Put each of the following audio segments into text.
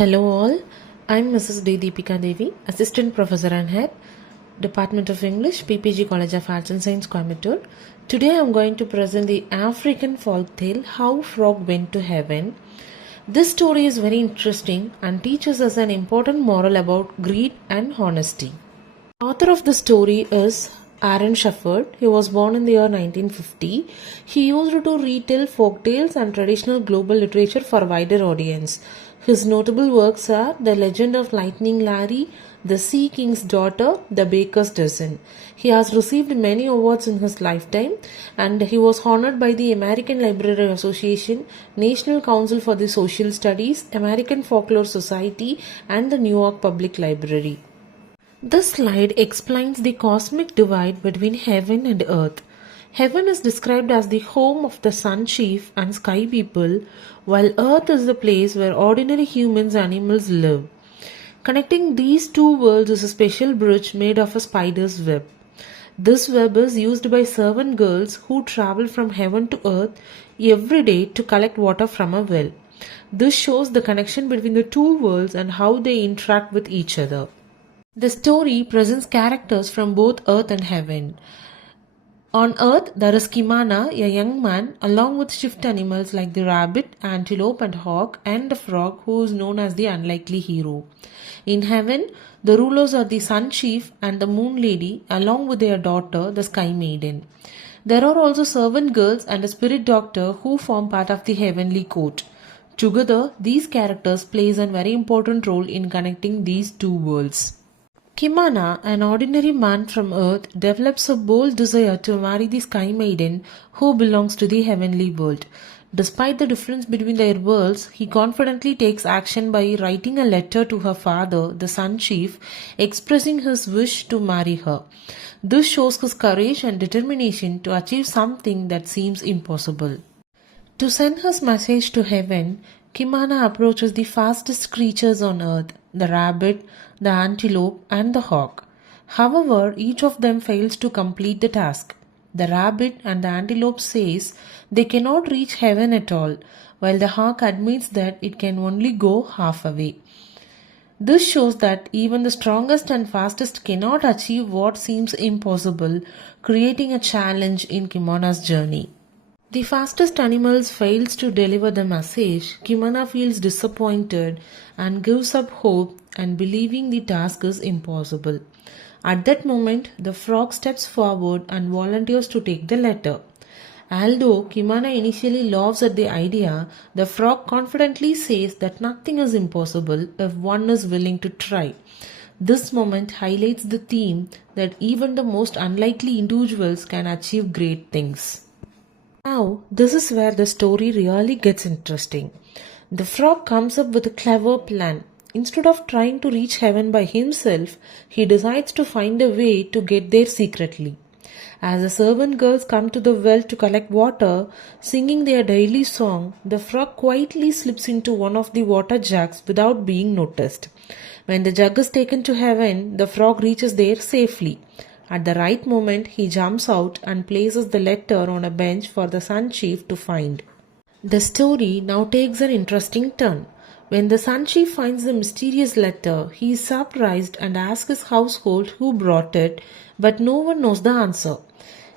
Hello all, I'm Mrs. D. Deepika Devi, Assistant Professor and Head, Department of English, PPG College of Arts and Science, Coimbatore. Today I'm going to present the African folk tale, How Frog Went to Heaven. This story is very interesting and teaches us an important moral about greed and honesty. Author of the story is Aaron Shepard. He was born in the year 1950. He used to retell folk tales and traditional global literature for a wider audience. His notable works are The Legend of Lightning Larry, The Sea King's Daughter, The Baker's Dozen. He has received many awards in his lifetime and he was honored by the American Library Association, National Council for the Social Studies, American Folklore Society, and the New York Public Library. This slide explains the cosmic divide between heaven and earth. Heaven is described as the home of the sun chief and sky people, while earth is the place where ordinary humans and animals live. Connecting these two worlds is a special bridge made of a spider's web. This web is used by servant girls who travel from heaven to earth every day to collect water from a well. This shows the connection between the two worlds and how they interact with each other. The story presents characters from both earth and heaven. On earth, there is Kimana, a young man, along with shift animals like the rabbit, antelope and hawk, and the frog, who is known as the unlikely hero. In heaven, the rulers are the sun chief and the moon lady, along with their daughter, the sky maiden. There are also servant girls and a spirit doctor who form part of the heavenly court. Together, these characters plays a very important role in connecting these two worlds. Kimana, an ordinary man from earth, develops a bold desire to marry the sky maiden who belongs to the heavenly world. Despite the difference between their worlds, he confidently takes action by writing a letter to her father, the sun chief, expressing his wish to marry her. This shows his courage and determination to achieve something that seems impossible. To send his message to heaven, Kimana approaches the fastest creatures on earth, the rabbit, the antelope, and the hawk. However, each of them fails to complete the task. The rabbit and the antelope says they cannot reach heaven at all, while the hawk admits that it can only go halfway. This shows that even the strongest and fastest cannot achieve what seems impossible, creating a challenge in Kimana's journey. The fastest animals fails to deliver the message. Kimana feels disappointed and gives up hope and believing the task is impossible. At that moment, the frog steps forward and volunteers to take the letter. Although Kimana initially laughs at the idea, the frog confidently says that nothing is impossible if one is willing to try. This moment highlights the theme that even the most unlikely individuals can achieve great things. Now, this is where the story really gets interesting. The frog comes up with a clever plan. Instead of trying to reach heaven by himself, he decides to find a way to get there secretly. As the servant girls come to the well to collect water, singing their daily song, the frog quietly slips into one of the water jugs without being noticed. When the jug is taken to heaven, the frog reaches there safely. At the right moment, he jumps out and places the letter on a bench for the sun chief to find. The story now takes an interesting turn. When the sun chief finds the mysterious letter, he is surprised and asks his household who brought it, but no one knows the answer.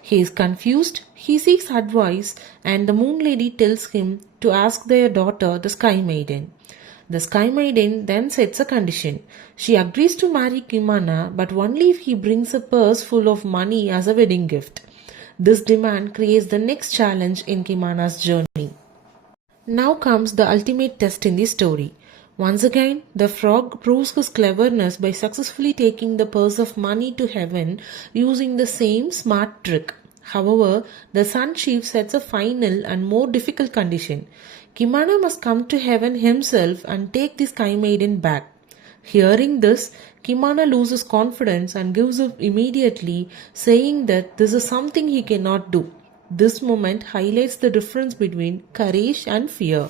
He is confused, he seeks advice, and the moon lady tells him to ask their daughter, the sky maiden. The sky maiden then sets a condition. She agrees to marry Kimana, but only if he brings a purse full of money as a wedding gift. This demand creates the next challenge in Kimana's journey. Now comes the ultimate test in the story. Once again, the frog proves his cleverness by successfully taking the purse of money to heaven using the same smart trick. However, the sun chief sets a final and more difficult condition. Kimana must come to heaven himself and take the sky maiden back. Hearing this, Kimana loses confidence and gives up immediately, saying that this is something he cannot do. This moment highlights the difference between courage and fear.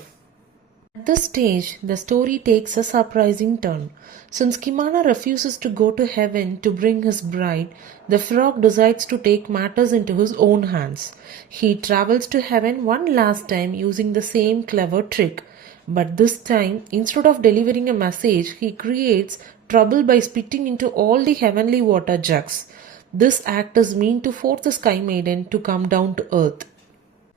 At this stage, the story takes a surprising turn. Since Kimana refuses to go to heaven to bring his bride, the frog decides to take matters into his own hands. He travels to heaven one last time using the same clever trick. But this time, instead of delivering a message, he creates trouble by spitting into all the heavenly water jugs. This act is meant to force the Sky Maiden to come down to earth.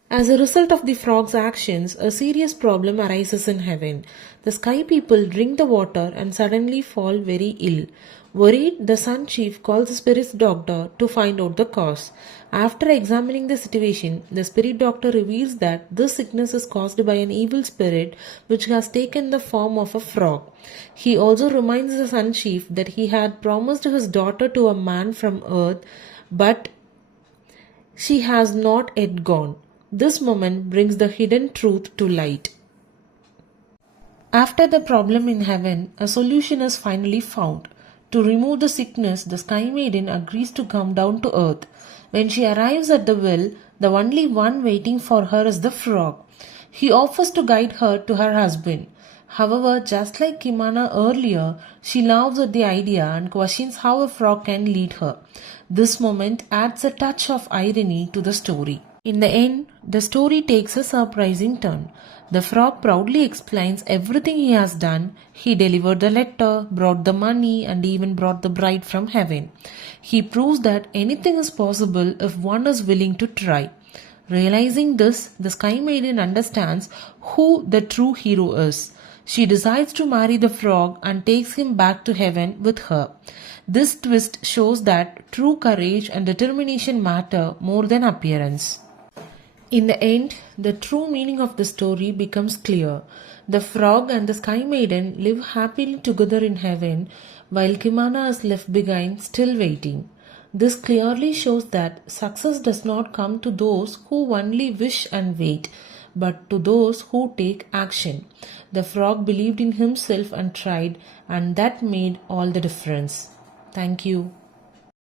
As a result of the frog's actions, a serious problem arises in heaven. The sky people drink the water and suddenly fall very ill. Worried, the Sun Chief calls the spirit doctor to find out the cause. After examining the situation, the spirit doctor reveals that this sickness is caused by an evil spirit which has taken the form of a frog. He also reminds the Sun Chief that he had promised his daughter to a man from earth, but she has not yet gone. This moment brings the hidden truth to light. After the problem in heaven, a solution is finally found. To remove the sickness, the Sky Maiden agrees to come down to earth. When she arrives at the well, the only one waiting for her is the frog. He offers to guide her to her husband. However, just like Kimana earlier, she laughs at the idea and questions how a frog can lead her. This moment adds a touch of irony to the story. In the end, the story takes a surprising turn. The frog proudly explains everything he has done. He delivered the letter, brought the money, and even brought the bride from heaven. He proves that anything is possible if one is willing to try. Realizing this, the Sky Maiden understands who the true hero is. She decides to marry the frog and takes him back to heaven with her. This twist shows that true courage and determination matter more than appearance. In the end, the true meaning of the story becomes clear. The frog and the Sky Maiden live happily together in heaven, while Kimana is left behind, still waiting. This clearly shows that success does not come to those who only wish and wait, but to those who take action. The frog believed in himself and tried, and that made all the difference. Thank you.